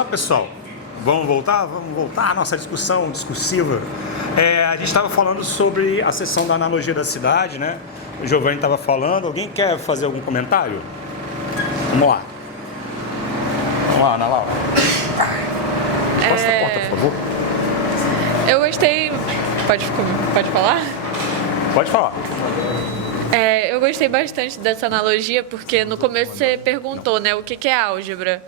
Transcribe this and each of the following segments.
lá, pessoal. Vamos voltar à nossa discussão discursiva. A gente estava falando sobre a sessão da analogia da cidade, né? O Giovanni estava falando. Alguém quer fazer algum comentário? Vamos lá. Vamos lá, Ana Laura. Passa a porta, por favor. Eu gostei... Pode falar? Pode falar. Eu gostei bastante dessa analogia, porque no começo você perguntou, né, o que é álgebra.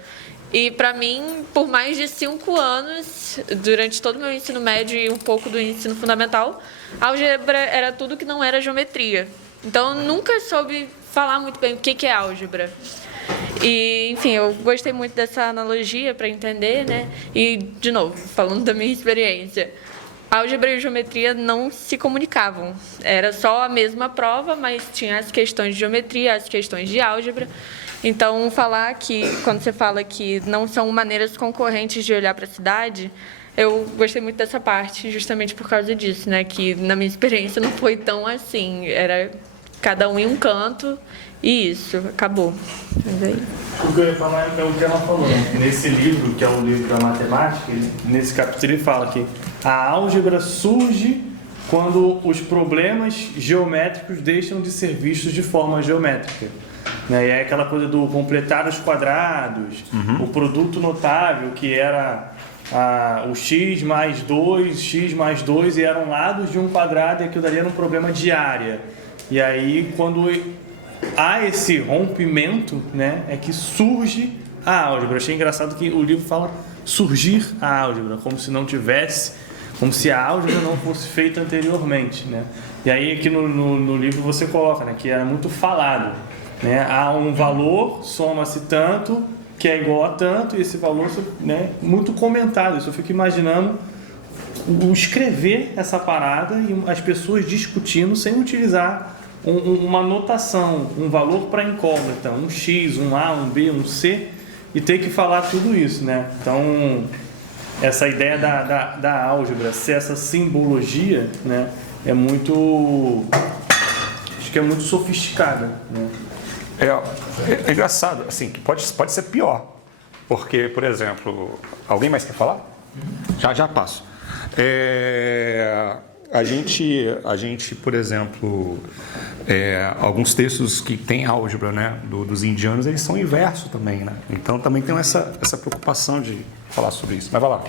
E, para mim, por mais de 5 anos, durante todo o meu ensino médio e um pouco do ensino fundamental, álgebra era tudo que não era geometria. Então, eu nunca soube falar muito bem o que é álgebra. E, enfim, eu gostei muito dessa analogia para entender, né? E, de novo, falando da minha experiência, álgebra e geometria não se comunicavam. Era só a mesma prova, mas tinha as questões de geometria, as questões de álgebra. Então, falar que, quando você fala que não são maneiras concorrentes de olhar para a cidade, eu gostei muito dessa parte, justamente por causa disso, né? Que, na minha experiência, não foi tão assim. Era cada um em um canto e isso, acabou. Mas aí... O que eu ia falar é o que ela falou. Nesse livro, que é o livro da matemática, nesse capítulo ele fala que a álgebra surge quando os problemas geométricos deixam de ser vistos de forma geométrica. Né? E é aquela coisa do completar os quadrados, o produto notável, que era o x mais 2, e eram lados de um quadrado, e aquilo dali era um problema de área. E aí, quando há esse rompimento, né, é que surge a álgebra. Achei engraçado que o livro fala surgir a álgebra, como se não tivesse, como se a álgebra não fosse feita anteriormente, né? E aí aqui no livro você coloca, né, que era muito falado, né? Há um valor, soma-se tanto, que é igual a tanto, e esse valor, né, muito comentado. Isso eu fico imaginando o escrever essa parada e as pessoas discutindo sem utilizar uma notação, um valor para incógnita, um X, um A, um B, um C, e ter que falar tudo isso, né? Então, essa ideia da álgebra ser essa simbologia, né, é muito... acho que é muito sofisticada, né? É engraçado, assim, que pode ser pior. Porque, por exemplo... Alguém mais quer falar? Já passo. A gente, por exemplo, alguns textos que têm álgebra, né, dos indianos, eles são inverso também, né? Então também tem essa preocupação de falar sobre isso. Mas vai lá.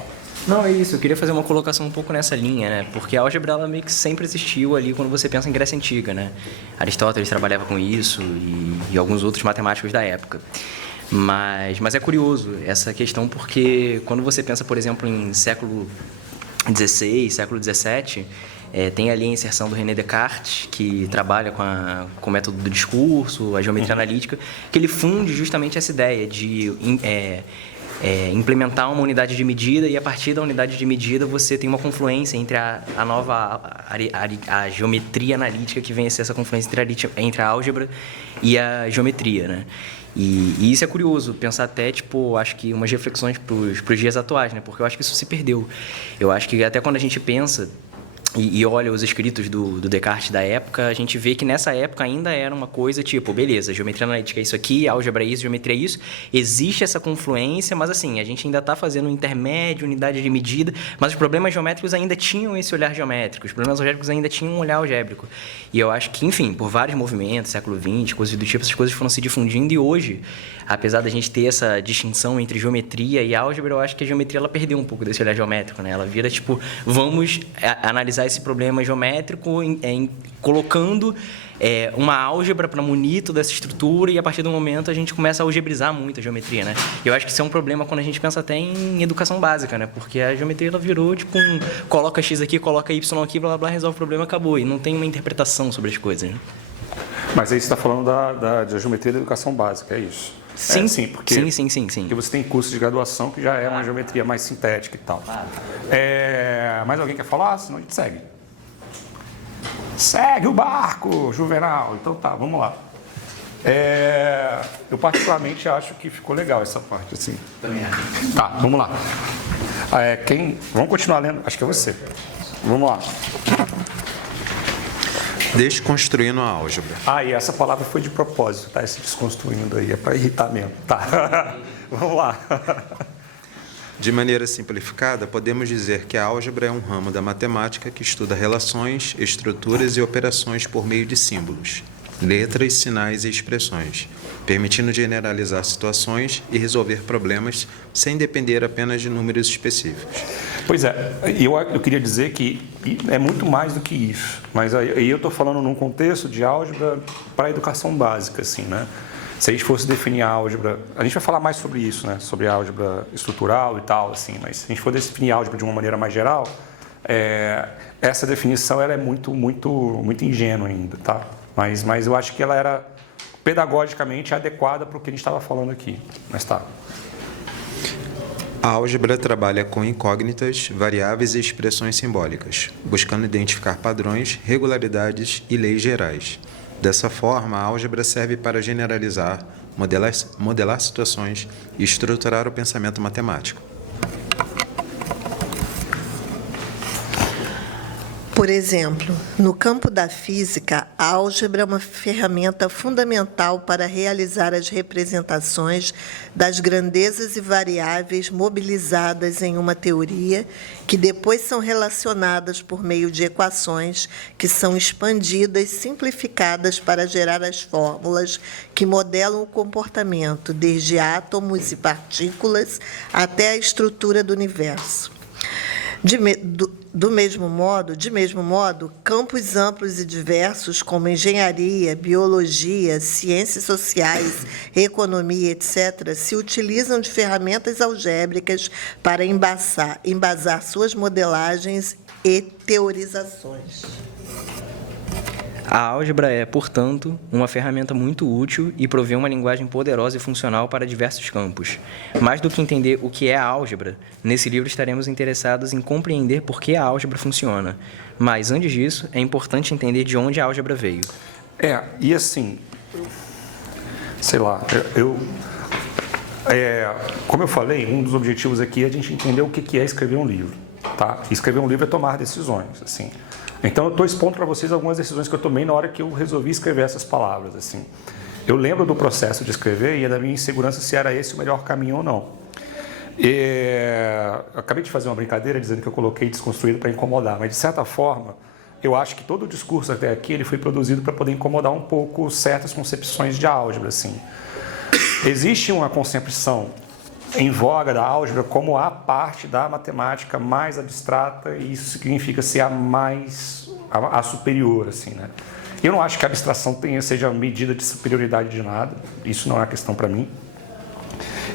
Não, é isso. Eu queria fazer uma colocação um pouco nessa linha, né? Porque a álgebra, ela meio que sempre existiu ali quando você pensa em Grécia Antiga, né? Aristóteles trabalhava com isso e alguns outros matemáticos da época. Mas é curioso essa questão porque quando você pensa, por exemplo, em século XVI, século XVII, tem ali a inserção do René Descartes, que trabalha com o método do discurso, a geometria analítica, que ele funde justamente essa ideia de implementar uma unidade de medida e a partir da unidade de medida você tem uma confluência entre a nova a geometria analítica, que vem a ser essa confluência entre a álgebra e a geometria, né? E isso é curioso, pensar até, acho que umas reflexões para os dias atuais, né? Porque eu acho que isso se perdeu. Eu acho que até quando a gente pensa e olha os escritos do Descartes da época, a gente vê que nessa época ainda era uma coisa beleza, geometria analítica é isso aqui, álgebra é isso, geometria é isso, existe essa confluência, mas assim, a gente ainda está fazendo um intermédio, unidade de medida, mas os problemas geométricos ainda tinham esse olhar geométrico, os problemas algébricos ainda tinham um olhar algébrico. E eu acho que, enfim, por vários movimentos, século XX, coisas do tipo, essas coisas foram se difundindo e hoje, apesar da gente ter essa distinção entre geometria e álgebra, eu acho que a geometria ela perdeu um pouco desse olhar geométrico, né? Ela vira, vamos analisar esse problema geométrico colocando uma álgebra para munir toda essa estrutura e a partir do momento a gente começa a algebrizar muito a geometria, né? E eu acho que isso é um problema quando a gente pensa até em educação básica, né? Porque a geometria ela virou coloca X aqui, coloca Y aqui, blá, blá, blá, resolve o problema, acabou. E não tem uma interpretação sobre as coisas, né? Mas aí você está falando da geometria da educação básica, é isso? Sim, sim, porque porque você tem curso de graduação que já é uma geometria mais sintética e tal. Mais alguém quer falar? Senão a gente segue. Segue o barco, Juvenal. Então tá, vamos lá. Eu particularmente acho que ficou legal essa parte, assim. Também acho. Tá, vamos lá. Vamos continuar lendo? Acho que é você. Vamos lá. Desconstruindo a álgebra. E essa palavra foi de propósito, tá? Esse desconstruindo aí, é para irritar mesmo. Tá. Vamos lá. De maneira simplificada, podemos dizer que a álgebra é um ramo da matemática que estuda relações, estruturas e operações por meio de símbolos, letras, sinais e expressões, permitindo generalizar situações e resolver problemas sem depender apenas de números específicos. Pois é, eu queria dizer que é muito mais do que isso, mas aí eu estou falando num contexto de álgebra para a educação básica, assim, né? Se a gente fosse definir a álgebra, a gente vai falar mais sobre isso, né? Sobre a álgebra estrutural e tal, assim, mas se a gente for definir a álgebra de uma maneira mais geral, essa definição ela é muito ingênua ainda, tá? Mas eu acho que ela era pedagogicamente adequada para o que a gente estava falando aqui, mas tá. A álgebra trabalha com incógnitas, variáveis e expressões simbólicas, buscando identificar padrões, regularidades e leis gerais. Dessa forma, a álgebra serve para generalizar, modelar situações e estruturar o pensamento matemático. Por exemplo, no campo da física, a álgebra é uma ferramenta fundamental para realizar as representações das grandezas e variáveis mobilizadas em uma teoria, que depois são relacionadas por meio de equações que são expandidas, simplificadas para gerar as fórmulas que modelam o comportamento, desde átomos e partículas até a estrutura do universo. De mesmo modo, campos amplos e diversos, como engenharia, biologia, ciências sociais, economia, etc., se utilizam de ferramentas algébricas para embasar suas modelagens e teorizações. A álgebra é, portanto, uma ferramenta muito útil e provê uma linguagem poderosa e funcional para diversos campos. Mais do que entender o que é a álgebra, nesse livro estaremos interessados em compreender por que a álgebra funciona. Mas, antes disso, é importante entender de onde a álgebra veio. E assim, sei lá, como eu falei, um dos objetivos aqui é a gente entender o que é escrever um livro, tá? Escrever um livro é tomar decisões, assim. Então, eu estou expondo para vocês algumas decisões que eu tomei na hora que eu resolvi escrever essas palavras, assim. Eu lembro do processo de escrever e da minha insegurança se era esse o melhor caminho ou não. Eu acabei de fazer uma brincadeira dizendo que eu coloquei desconstruído para incomodar, mas, de certa forma, eu acho que todo o discurso até aqui ele foi produzido para poder incomodar um pouco certas concepções de álgebra, assim. Existe uma concepção em voga da álgebra como a parte da matemática mais abstrata, e isso significa ser a superior, assim, né? Eu não acho que a abstração seja medida de superioridade de nada, isso não é uma questão para mim.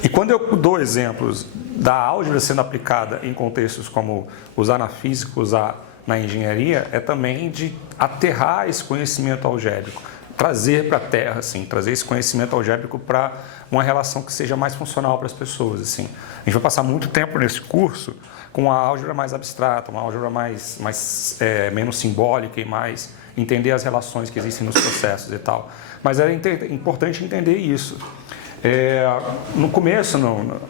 E quando eu dou exemplos da álgebra sendo aplicada em contextos como usar na física, usar na engenharia, é também de aterrar esse conhecimento algébrico, trazer para a Terra, assim, trazer esse conhecimento algébrico para uma relação que seja mais funcional para as pessoas, assim. A gente vai passar muito tempo nesse curso com uma álgebra mais abstrata, uma álgebra menos simbólica e mais entender as relações que existem nos processos e tal. Mas é importante entender isso. No começo,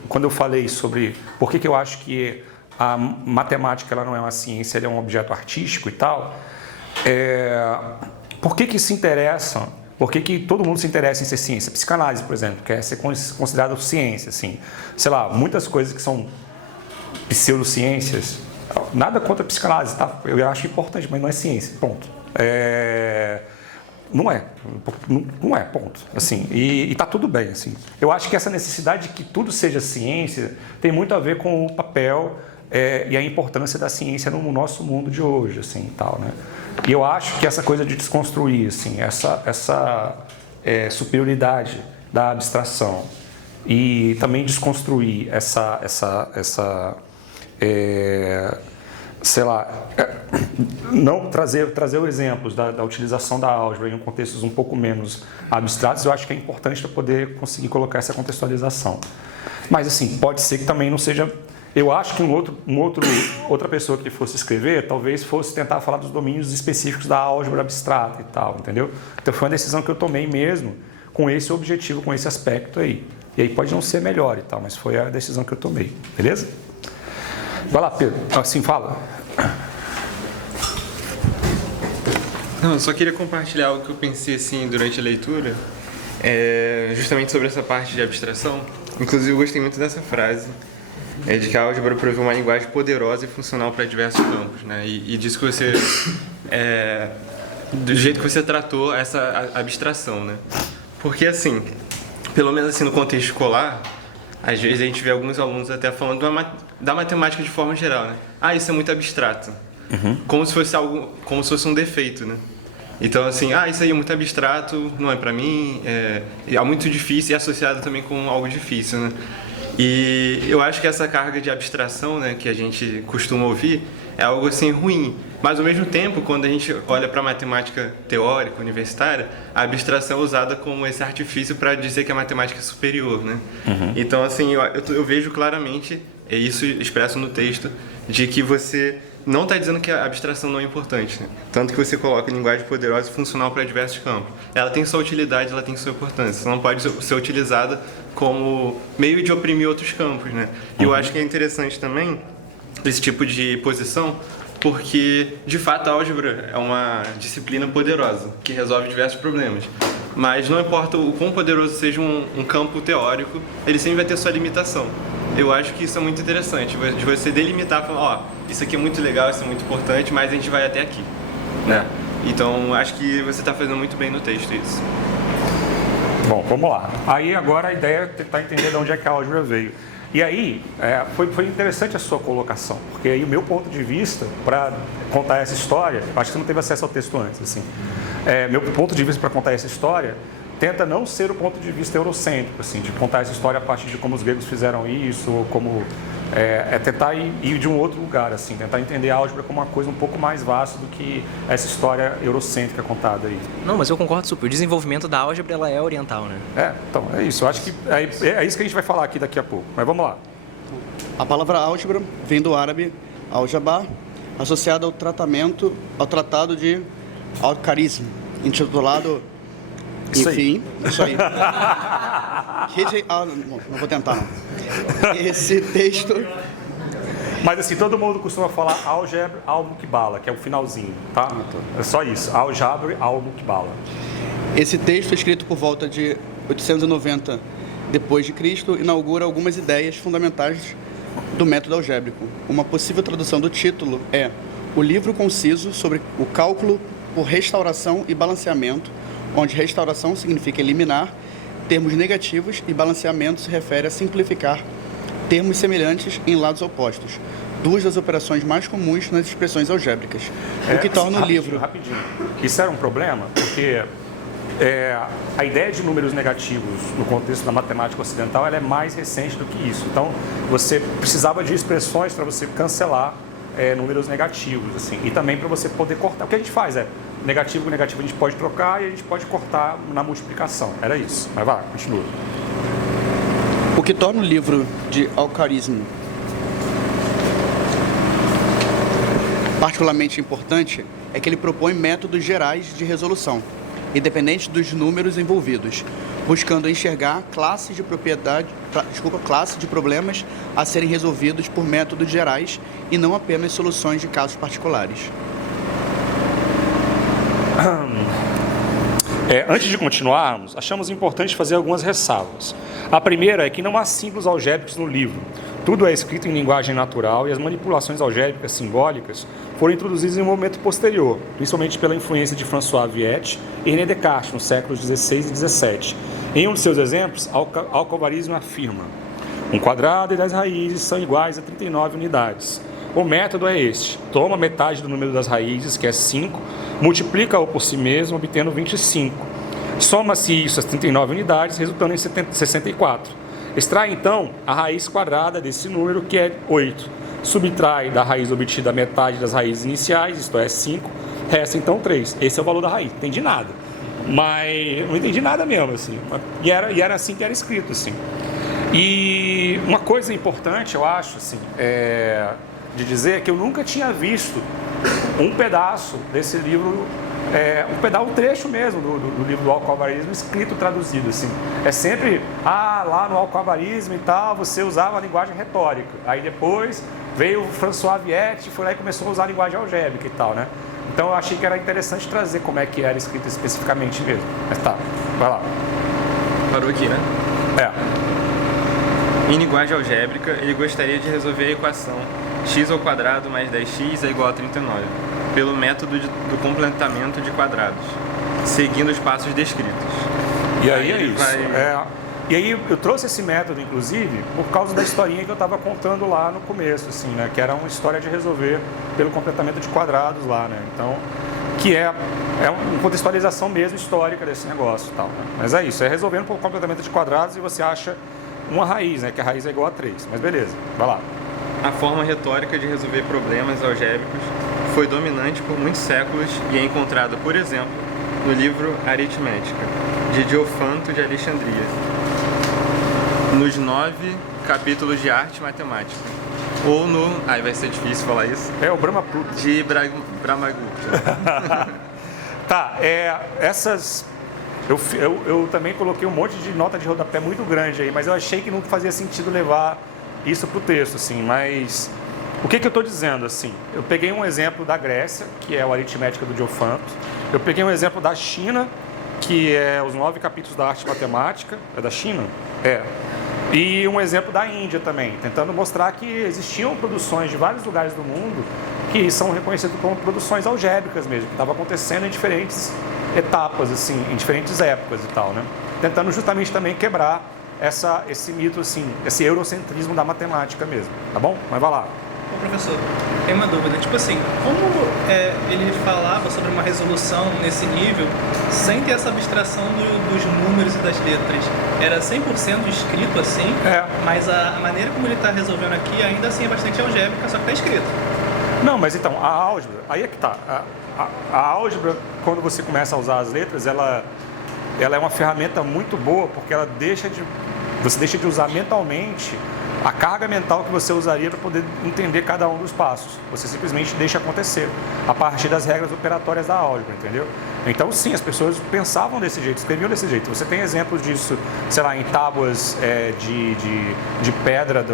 quando eu falei sobre por que eu acho que a matemática ela não é uma ciência, ela é um objeto artístico e tal, por que se interessam? Por que todo mundo se interessa em ser ciência? Psicanálise, por exemplo, quer ser considerada ciência, assim. Sei lá, muitas coisas que são pseudociências, nada contra a psicanálise, tá? Eu acho importante, mas não é ciência, ponto. Não é, ponto. Assim, e tá tudo bem, assim. Eu acho que essa necessidade de que tudo seja ciência tem muito a ver com o papel e a importância da ciência no nosso mundo de hoje, assim, e tal, né? E eu acho que essa coisa de desconstruir, assim, essa superioridade da abstração e também desconstruir não trazer os exemplos da utilização da álgebra em contextos um pouco menos abstratos, eu acho que é importante para poder conseguir colocar essa contextualização. Mas, assim, pode ser que também não seja... Eu acho que outra pessoa que fosse escrever, talvez fosse tentar falar dos domínios específicos da álgebra abstrata e tal, entendeu? Então foi uma decisão que eu tomei mesmo com esse objetivo, com esse aspecto aí. E aí pode não ser melhor e tal, mas foi a decisão que eu tomei, beleza? Vai lá, Pedro. Assim, fala. Não, eu só queria compartilhar algo que eu pensei assim durante a leitura, justamente sobre essa parte de abstração. Inclusive eu gostei muito dessa frase, é de que a álgebra provê uma linguagem poderosa e funcional para diversos campos, né? E disso que você, do jeito que você tratou essa abstração, né? Porque assim, pelo menos assim no contexto escolar, às vezes a gente vê alguns alunos até falando da matemática de forma geral, né? Ah, isso é muito abstrato, como se fosse algo, como se fosse um defeito, né? Então, assim, isso aí é muito abstrato, não é pra mim, é muito difícil e associado também com algo difícil, né? E eu acho que essa carga de abstração, né, que a gente costuma ouvir, é algo, assim, ruim. Mas, ao mesmo tempo, quando a gente olha para a matemática teórica, universitária, a abstração é usada como esse artifício para dizer que a matemática é superior, né? Então, assim, eu vejo claramente, isso expresso no texto, de que você não está dizendo que a abstração não é importante, né? Tanto que você coloca linguagem poderosa e funcional para diversos campos. Ela tem sua utilidade, ela tem sua importância. Ela não pode ser utilizada como meio de oprimir outros campos, né? E eu acho que é interessante também esse tipo de posição, porque, de fato, a álgebra é uma disciplina poderosa, que resolve diversos problemas. Mas não importa o quão poderoso seja um campo teórico, ele sempre vai ter sua limitação. Eu acho que isso é muito interessante, de você delimitar, falar, isso aqui é muito legal, isso é muito importante, mas a gente vai até aqui, né? Então, acho que você está fazendo muito bem no texto isso. Bom, vamos lá. Aí agora a ideia é tentar entender de onde é que a álgebra veio. E aí, foi interessante a sua colocação, porque aí o meu ponto de vista para contar essa história, acho que você não teve acesso ao texto antes, assim. Meu ponto de vista para contar essa história tenta não ser o ponto de vista eurocêntrico, assim, de contar essa história a partir de como os gregos fizeram isso, ou como tentar ir de um outro lugar, assim, tentar entender a álgebra como uma coisa um pouco mais vasta do que essa história eurocêntrica contada aí. Não, mas eu concordo super. O desenvolvimento da álgebra, ela é oriental, né? Então, é isso. Eu acho que é isso que a gente vai falar aqui daqui a pouco. Mas vamos lá. A palavra álgebra vem do árabe al-jabr, associada ao tratado de Al-Khawarizmi, intitulado... Isso Enfim, isso aí. Não vou tentar, não. Esse texto... Mas assim, todo mundo costuma falar álgebra al-Mukbala, que é o finalzinho, tá? É só isso, álgebra al-Mukbala. Esse texto, escrito por volta de 890 depois de Cristo, inaugura algumas ideias fundamentais do método algébrico. Uma possível tradução do título é o livro conciso sobre o cálculo por restauração e balanceamento, onde restauração significa eliminar termos negativos e balanceamento se refere a simplificar termos semelhantes em lados opostos, duas das operações mais comuns nas expressões algébricas, o que torna o livro... Rapidinho. Isso era um problema, porque a ideia de números negativos no contexto da matemática ocidental ela é mais recente do que isso. Então, você precisava de expressões para você cancelar números negativos, assim, e também para você poder cortar. O que a gente faz negativo com negativo a gente pode trocar e a gente pode cortar na multiplicação. Era isso. Mas vai, continua. O que torna o livro de Al-Khawarizmi particularmente importante é que ele propõe métodos gerais de resolução, independentes dos números envolvidos, buscando enxergar classes de problemas a serem resolvidos por métodos gerais e não apenas soluções de casos particulares. Antes de continuarmos, achamos importante fazer algumas ressalvas. A primeira é que não há símbolos algébricos no livro. Tudo é escrito em linguagem natural e as manipulações algébricas simbólicas foram introduzidas em um momento posterior, principalmente pela influência de François Viète e René Descartes, nos séculos XVI e XVII. Em um de seus exemplos, Al-Khawarizmi afirma: um quadrado e 10 raízes são iguais a 39 unidades. O método é este: toma metade do número das raízes, que é 5, multiplica-o por si mesmo, obtendo 25. Soma-se isso às 39 unidades, resultando em 64. Extrai, então, a raiz quadrada desse número, que é 8. Subtrai da raiz obtida a metade das raízes iniciais, isto é, 5. Resta, então, 3. Esse é o valor da raiz. Não entendi nada. Mas não entendi nada mesmo, assim. E era assim que era escrito, assim. E uma coisa importante, eu acho, assim, de dizer que eu nunca tinha visto um pedaço desse livro, um trecho mesmo do livro do Al-Khawarizmi escrito, traduzido, assim. É sempre, lá no Al-Khawarizmi e tal, você usava a linguagem retórica. Aí depois veio o François Viète, foi lá e começou a usar a linguagem algébrica e tal, né? Então eu achei que era interessante trazer como é que era escrito especificamente mesmo. Mas tá, vai lá. Parou aqui, né? Em linguagem algébrica, ele gostaria de resolver a equação x² mais 10x é igual a 39, pelo método do completamento de quadrados, seguindo os passos descritos. E aí é ele isso. E aí eu trouxe esse método, inclusive, por causa da historinha que eu estava contando lá no começo, assim, né? Que era uma história de resolver pelo completamento de quadrados lá, né? Então, que é uma contextualização mesmo histórica desse negócio e tal, né? Mas é isso, é resolvendo por completamento de quadrados e você acha uma raiz, né? Que a raiz é igual a 3. Mas beleza, vai lá. A forma retórica de resolver problemas algébricos foi dominante por muitos séculos e é encontrada, por exemplo, no livro Aritmética, de Diofanto de Alexandria, nos 9 capítulos de arte matemática, ou no... Ai, vai ser difícil falar isso. É o Brahmagupta. De Brahmagupta. Tá, essas... Eu também coloquei um monte de nota de rodapé muito grande aí, mas eu achei que não fazia sentido levar isso para o texto, assim, mas... O que eu estou dizendo, assim? Eu peguei um exemplo da Grécia, que é o Aritmética do Diofanto. Eu peguei um exemplo da China, que é os 9 capítulos da arte matemática. É da China? É. E um exemplo da Índia também, tentando mostrar que existiam produções de vários lugares do mundo que são reconhecidas como produções algébricas mesmo, que estavam acontecendo em diferentes etapas, assim, em diferentes épocas e tal, né? Tentando justamente também quebrar esse mito, assim, esse eurocentrismo da matemática mesmo, tá bom? Mas vai lá. Ô, professor, tem uma dúvida, tipo assim, como ele falava sobre uma resolução nesse nível sem ter essa abstração dos números e das letras? Era 100% escrito assim, mas a maneira como ele está resolvendo aqui ainda assim é bastante algébrica, só que está escrito. Não, mas então, a álgebra, aí é que tá, a álgebra, quando você começa a usar as letras, ela é uma ferramenta muito boa, porque você deixa de usar mentalmente a carga mental que você usaria para poder entender cada um dos passos. Você simplesmente deixa acontecer a partir das regras operatórias da álgebra, entendeu? Então, sim, as pessoas pensavam desse jeito, escreviam desse jeito. Você tem exemplos disso, sei lá, em tábuas de pedra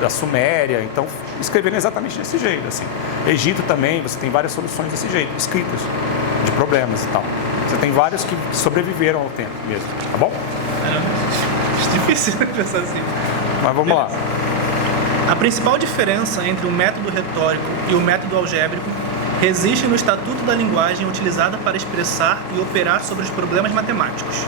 da Suméria. Então, escrevendo exatamente desse jeito, assim. Egito também, você tem várias soluções desse jeito, escritas, de problemas e tal. Você tem vários que sobreviveram ao tempo mesmo, tá bom? Difícil pensar assim. Mas vamos lá. A principal diferença entre o método retórico e o método algébrico reside no estatuto da linguagem utilizada para expressar e operar sobre os problemas matemáticos.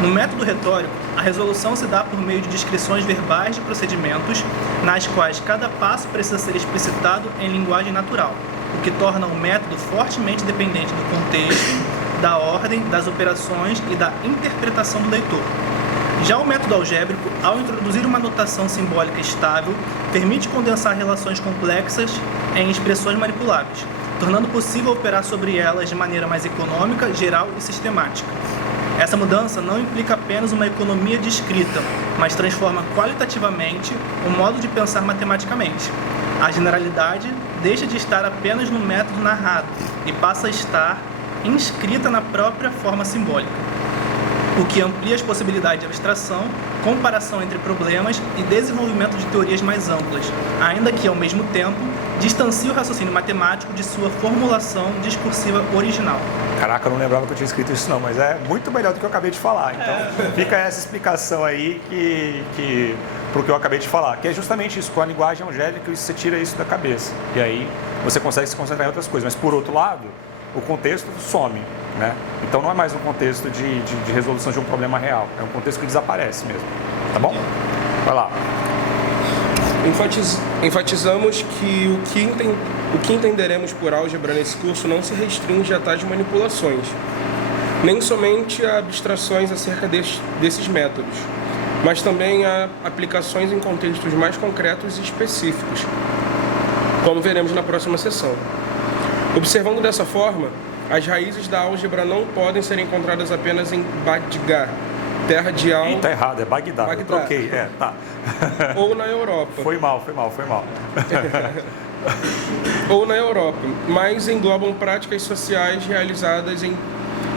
No método retórico, a resolução se dá por meio de descrições verbais de procedimentos, nas quais cada passo precisa ser explicitado em linguagem natural, o que torna o método fortemente dependente do contexto, da ordem, das operações e da interpretação do leitor. Já o método algébrico, ao introduzir uma notação simbólica estável, permite condensar relações complexas em expressões manipuláveis, tornando possível operar sobre elas de maneira mais econômica, geral e sistemática. Essa mudança não implica apenas uma economia de escrita, mas transforma qualitativamente o modo de pensar matematicamente. A generalidade deixa de estar apenas no método narrado e passa a estar inscrita na própria forma simbólica, o que amplia as possibilidades de abstração, comparação entre problemas e desenvolvimento de teorias mais amplas, ainda que, ao mesmo tempo, distancie o raciocínio matemático de sua formulação discursiva original. Caraca, eu não lembrava que eu tinha escrito isso não, mas é muito melhor do que eu acabei de falar. Então, fica essa explicação aí pro que eu acabei de falar, que é justamente isso, com a linguagem algébrica, você tira isso da cabeça. E aí você consegue se concentrar em outras coisas. Mas, por outro lado, o contexto some, né? Então não é mais um contexto de resolução de um problema real, é um contexto que desaparece mesmo, tá bom? Vai lá. Enfatizamos que o que entenderemos por álgebra nesse curso não se restringe a tais manipulações, nem somente a abstrações acerca desses métodos, mas também a aplicações em contextos mais concretos e específicos, como veremos na próxima sessão. Observando dessa forma, as raízes da álgebra não podem ser encontradas apenas em Bagdá, terra de Ih, tá errado, é Bagdá. Eu troquei, tá. Ou na Europa. Foi mal. Ou na Europa, mas englobam práticas sociais realizadas em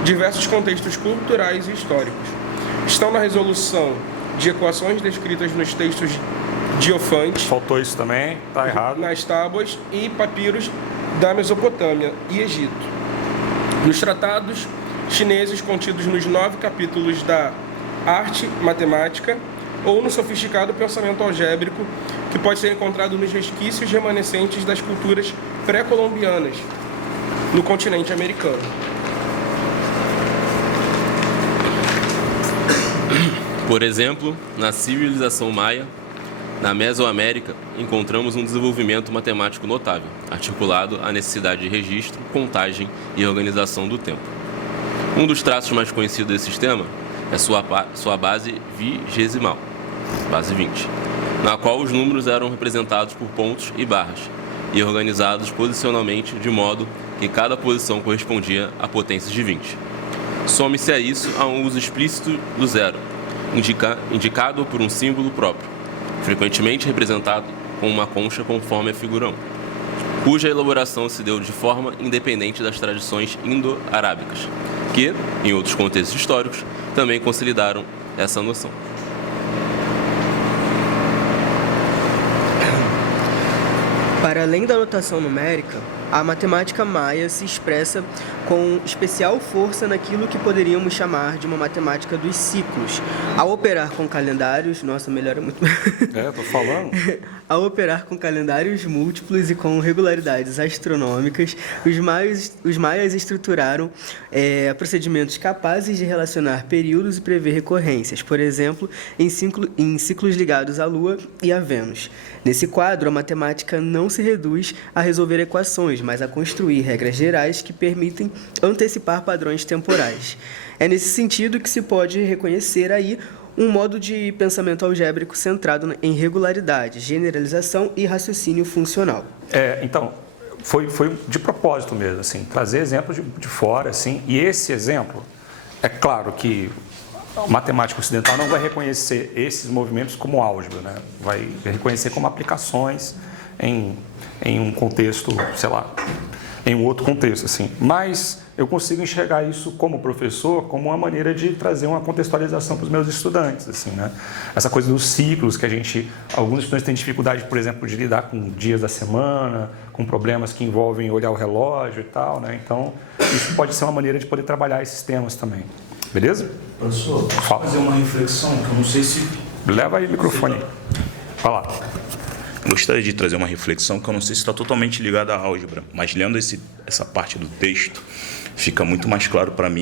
diversos contextos culturais e históricos. Estão na resolução de equações descritas nos textos Diofantes. Faltou isso também, tá errado. Nas tábuas e papiros da Mesopotâmia e Egito. Nos tratados chineses contidos nos 9 capítulos da arte matemática ou no sofisticado pensamento algébrico que pode ser encontrado nos resquícios remanescentes das culturas pré-colombianas no continente americano. Por exemplo, na civilização maia, na Mesoamérica, encontramos um desenvolvimento matemático notável, articulado à necessidade de registro, contagem e organização do tempo. Um dos traços mais conhecidos desse sistema é sua base vigesimal, base 20, na qual os números eram representados por pontos e barras e organizados posicionalmente de modo que cada posição correspondia a potências de 20. Some-se a isso a um uso explícito do zero, indicado por um símbolo próprio, frequentemente representado com uma concha conforme a figura 1, cuja elaboração se deu de forma independente das tradições indo-arábicas, que, em outros contextos históricos, também consolidaram essa noção. Para além da notação numérica, a matemática maia se expressa com especial força naquilo que poderíamos chamar de uma matemática dos ciclos. Ao operar com calendários... Nossa, melhora muito. Tô falando. Ao operar com calendários múltiplos e com regularidades astronômicas, os maias estruturaram procedimentos capazes de relacionar períodos e prever recorrências, por exemplo, em ciclos ligados à Lua e a Vênus. Nesse quadro, a matemática não se reduz a resolver equações, mas a construir regras gerais que permitem antecipar padrões temporais. É nesse sentido que se pode reconhecer aí um modo de pensamento algébrico centrado em regularidade, generalização e raciocínio funcional. Então, foi de propósito mesmo, assim, trazer exemplos de fora, assim, e esse exemplo, é claro que o matemático ocidental não vai reconhecer esses movimentos como álgebra, né? Vai reconhecer como aplicações em um contexto, sei lá, em um outro contexto, assim. Mas eu consigo enxergar isso como professor, como uma maneira de trazer uma contextualização para os meus estudantes, assim, né? Essa coisa dos ciclos que alguns estudantes têm dificuldade, por exemplo, de lidar com dias da semana, com problemas que envolvem olhar o relógio e tal, né? Então, isso pode ser uma maneira de poder trabalhar esses temas também. Beleza? Professor, posso fazer uma reflexão que eu não sei se... Leva aí o microfone. Vai lá. Gostaria de trazer uma reflexão que eu não sei se está totalmente ligada à álgebra, mas lendo essa parte do texto, fica muito mais claro para mim